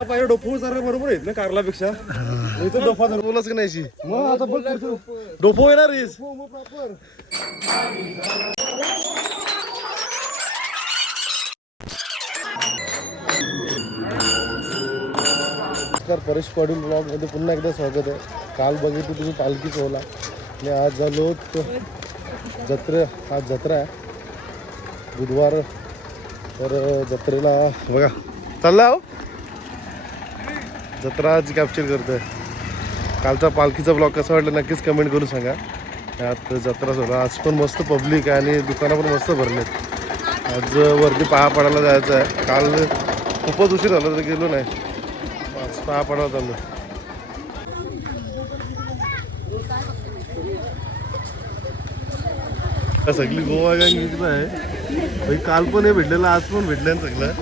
पाहिजे डोफो जरा बरोबर आहेत ना कारलापेक्षा. इथं डोफा बोलाच की नाही मग आता बघ डोफो येणार प्रॉपर. नमस्कार, परेश पाटील ब्लॉगमध्ये पुन्हा एकदा स्वागत आहे. काल बघितलं तुम्ही पालखी सोहळा आणि आज झालो जत्रे. आज जत्रा आहे बुधवार, तर जत्रेला बघा चालला हो. जत्रा आज कॅप्चर करतोय. कालचा पालखीचा ब्लॉग कसा वाटला नक्कीच कमेंट करून सांगा. यात जत्रा सोहळा आज पण मस्त पब्लिक आहे आणि दुकानं पण मस्त भरलेत. आज वरती पहा पडायला जायचं आहे. काल खूपच उशीर झाला तर गेलो नाही. आज पहा पडायला चाललो. सगळी गोवा गँग निघत आहे. काल पण हे भेटलेलं, आज पण भेटलं सगळं.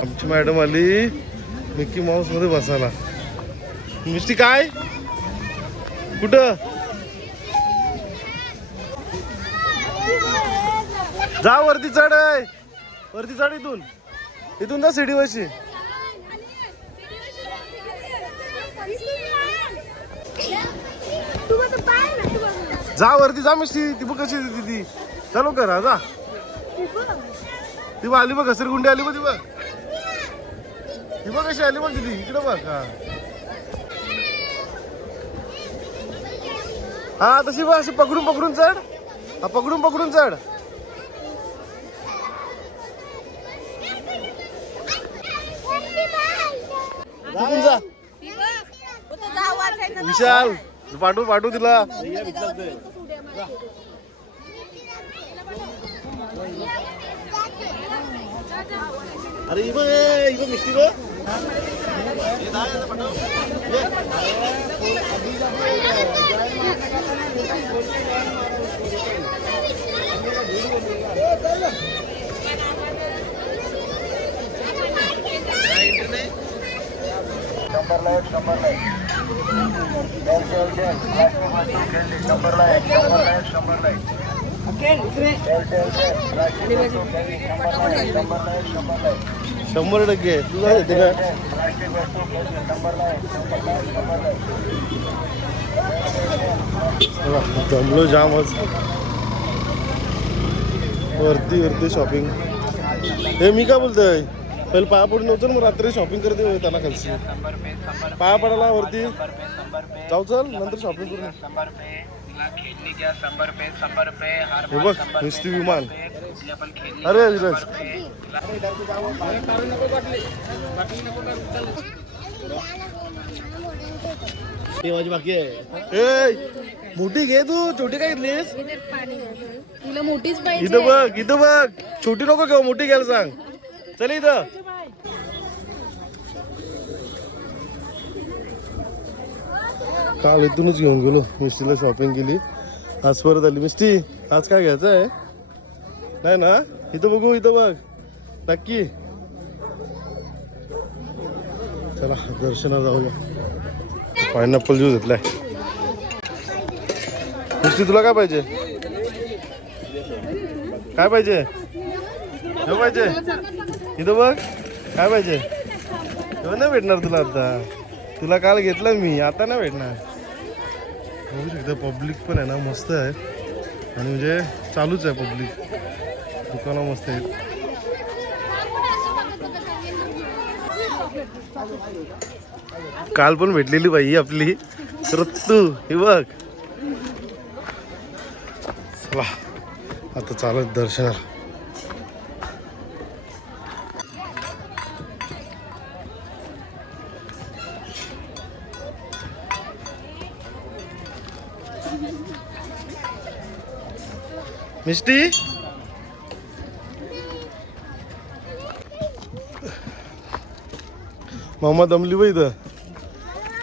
आमची मॅडम आली मिकी माऊस मध्ये बसायला. मिस्टी काय कुठं जा, वरती चढ आहे, वरती चढ. इथून जा सीडी वरची. जा वरती जा मिस्टी. ती बघ कशी येते ती. चलो करा जा. ती आली बघ, घसरगुंडी आली बघ. ती बघ, ती बघ कशी आली बघ. तिथे इकडे बघ. हा तशी बघ, अशी पकडून चढ. हा पकडून चढ. जा विशाल, पाठवू तिला. अरे इबो मिस्टी बघ. शंभर टक्के तुला येते का? जमलो जामच. वरती शॉपिंग. हे मी काय बोलतोय, पहिले पाया पडून नव्हतं मग रात्री शॉपिंग करते त्यांना खालची. पाया पडायला वरती जाऊ, चल नंतर शॉपिंग करू. हे बघ नुसती विमान. अरे विराज बाकी आहे. मोठी घे तू, छोटी काय घेतलीस? तुला मोठीच पाहिजे. इथं बघ. छोटी नको घेऊ, मोठी घ्यायला सांग. चल इथं. काल इथूनच घेऊन गेलो. मिस्टीला शॉपिंग केली. आज परत आली. मिस्टी आज काय घ्यायचं आहे? नाही ना, इथं बघू. इथं बघ नक्की. चला दर्शनाला जाऊया. पायनॅपल ज्यूस घेतलाय. मिस्टी तुला काय पाहिजे? काय पाहिजे? हे पाहिजे. इथं बघ काय पाहिजे. नाही भेटणार तुला आता. तुला काल घेतलं मी, आता नाही भेटणार. बघू शकता पब्लिक पण आहे ना मस्त आहे. आणि म्हणजे चालूच आहे पब्लिक. दुकानं मस्त आहेत. काल पण भेटलेली बाई आपली ऋतू. हे बघ. चला आता चालत दर्शनाला. मिस्टी मामा दमली बाई. इथं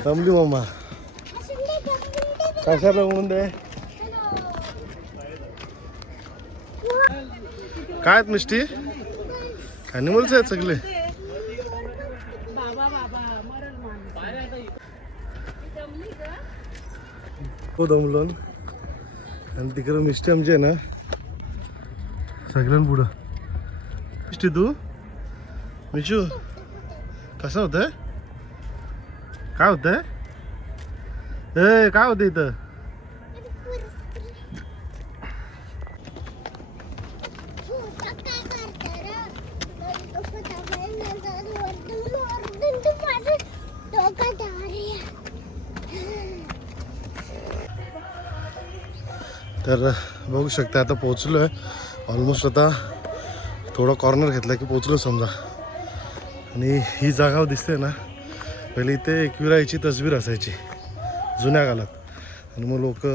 दमली मामा. कशाला म्हणून दे काय मिस्टी? ॲनिमल्स आहेत सगळे. हो दमलोन. आणि तिकडे मिस्टी आमची आहे ना सगळ्यां पुढं तू मिशू कसं होतंय काय होतंय ए काय होतं इथं तर बघू शकता आता पोहोचलो आहे ऑलमोस्ट आता थोडा कॉर्नर घेतला की पोहोचलो समजा आणि ही जागा दिसते ना पहिले इथे एकविराईची तस्वीर असायची जुन्या काळात आणि मग लोक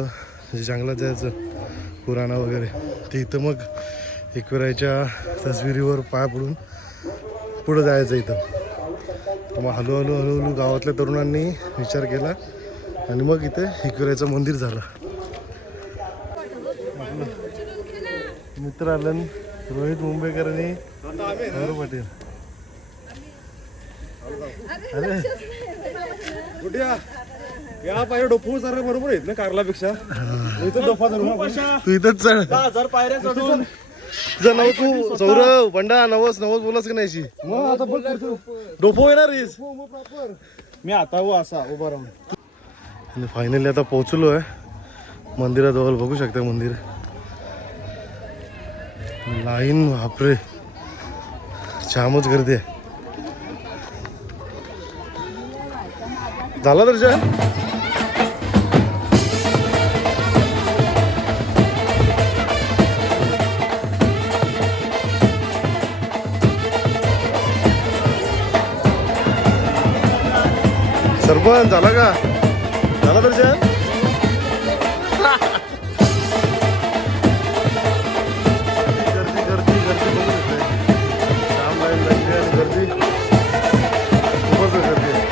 जे जंगलात जायचं पुराणा वगैरे ते इथं मग एकविराईच्या तस्वीरीवर पाय पडून पुढं जायचं इथं तर मग हळूहळू गावातल्या तरुणांनी विचार केला आणि मग इथे एकविराईचं मंदिर झालं मित्र आलं रोहित मुंबईकर आणि गौरव पाटील अरे कुठे या पायऱ्या डोफू जरा बरोबर आहेत ना कारलापेक्षा तू इथंच चढ 10,000 पायऱ्या चढून तुझं नाव तू सौरव पंडा नवस बोलास की नाही मग आता बघ डोफो येणार मी आता असा उभा राहून आणि फायनली आता पोहोचलो आहे मंदिराजवळ बघू शकता मंदिर लाईन बापरे जामच गर्दी आहे झाला दर्शन सरपंच झाला का झाला दर्शन गर्दी बघू शकते जाम लाईन लागली आणि गर्दी खूपच गर्दी आहे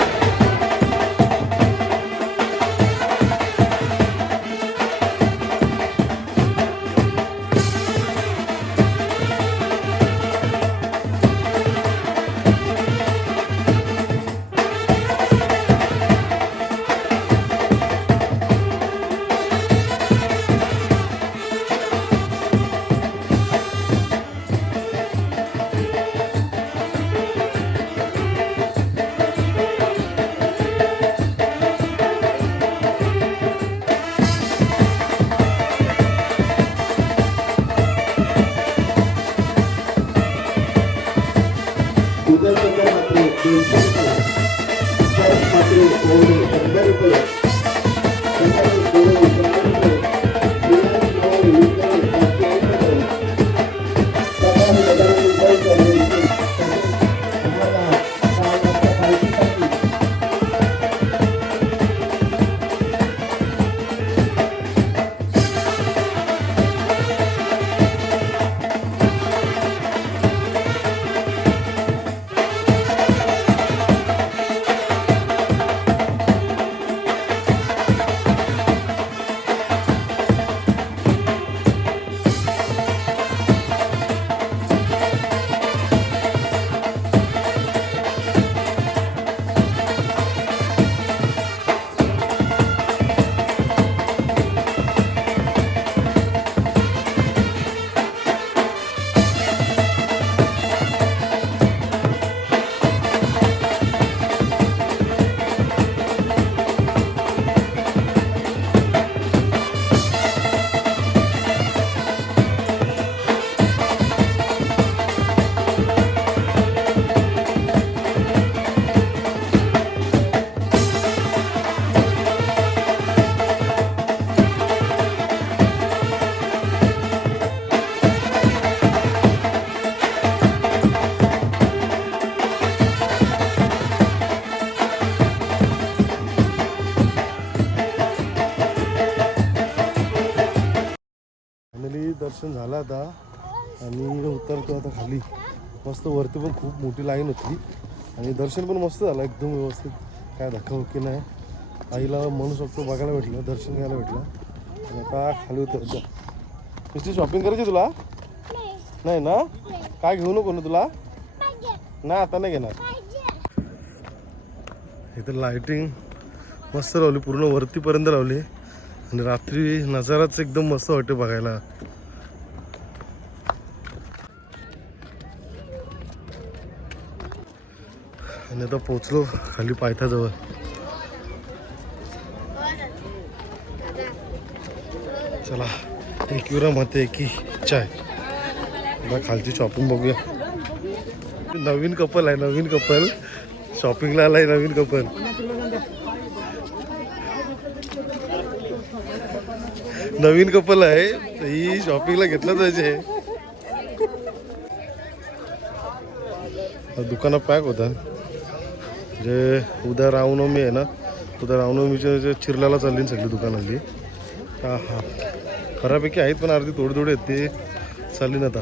दर्शन झालं आता आणि उतरतो आता खाली मस्त वरती पण खूप मोठी लाईन होती आणि दर्शन पण मस्त झालं एकदम व्यवस्थित काय धक्काबुक्की नाही आईला म्हणू शकतो बघायला भेटलं दर्शन घ्यायला भेटलं आणि आता खाली उतरतो नुसती शॉपिंग करायची तुला नाही ना काय घेऊ नको ना तुला नाही आता नाही घेणार इथं लाइटिंग मस्त लावली पूर्ण वरतीपर्यंत लावली आणि रात्री नजाराच एकदम मस्त वाटते बघायला आणि आता पोचलो खाली पायथ्याजवळ. चला एकविरामध्ये की चाय. आता खालची शॉपिंग बघूया. नवीन कपल आहे, नवीन कपल शॉपिंगला आलाय. नवीन कपल नवीन कपल आहे. ही शॉपिंगला घेतलं पाहिजे. दुकानं पॅक होता. जे उद्या रामनवमी आहे ना, उद्या रामनवमीच्या चिरल्याला चालली सगळी दुकानातली. हा हा बऱ्यापैकी आहेत पण अर्धी थोडी थोडी आहेत ते चालली ना आता.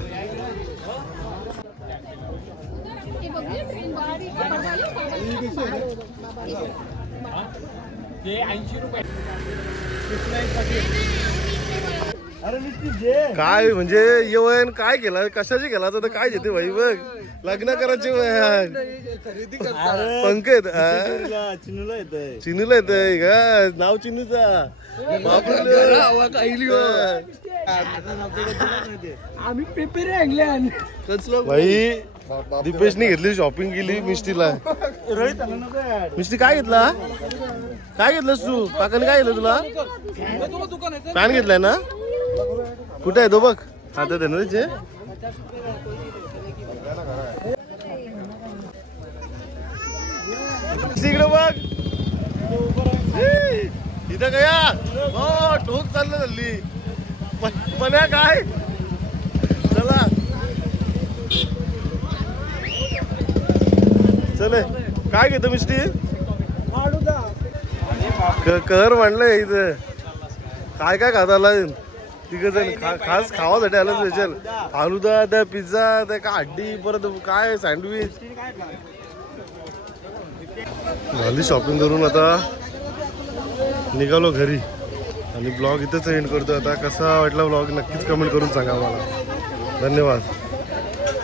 काय म्हणजे येवन काय केला, कशाची केला तर काय घेते भाई. बघ लग्न करायचे पंकज चिनूला येतंय का नाव चिनूचा. भाई दीपेशने घेतली शॉपिंग केली मिष्टीला. मिष्टी काय घेतला, काय घेतलंस तू. काकाने काय घेतलं तुला. पॅन घेतलाय ना. कुठे आहे तो बघ हातात आहे ना त्याचे. इकडे बघ इथं गया. हो ठोक चाललं चालली पण काय. चला चले काय घेतो मिष्टी. कर म्हणलंय इथं. काय काय खाता आला तिघ जण खास खावासाठी आलं स्पेशल. आलूदा त्या पिझ्झा त्या का हड्डी परत काय सँडविच. झाली शॉपिंग करून आता निघालो घरी आणि ब्लॉग इथंच एंड करतो. आता कसा वाटला ब्लॉग नक्कीच कमेंट करून सांगा मला. धन्यवाद.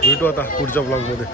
भेटू आता पुढच्या ब्लॉगमध्ये.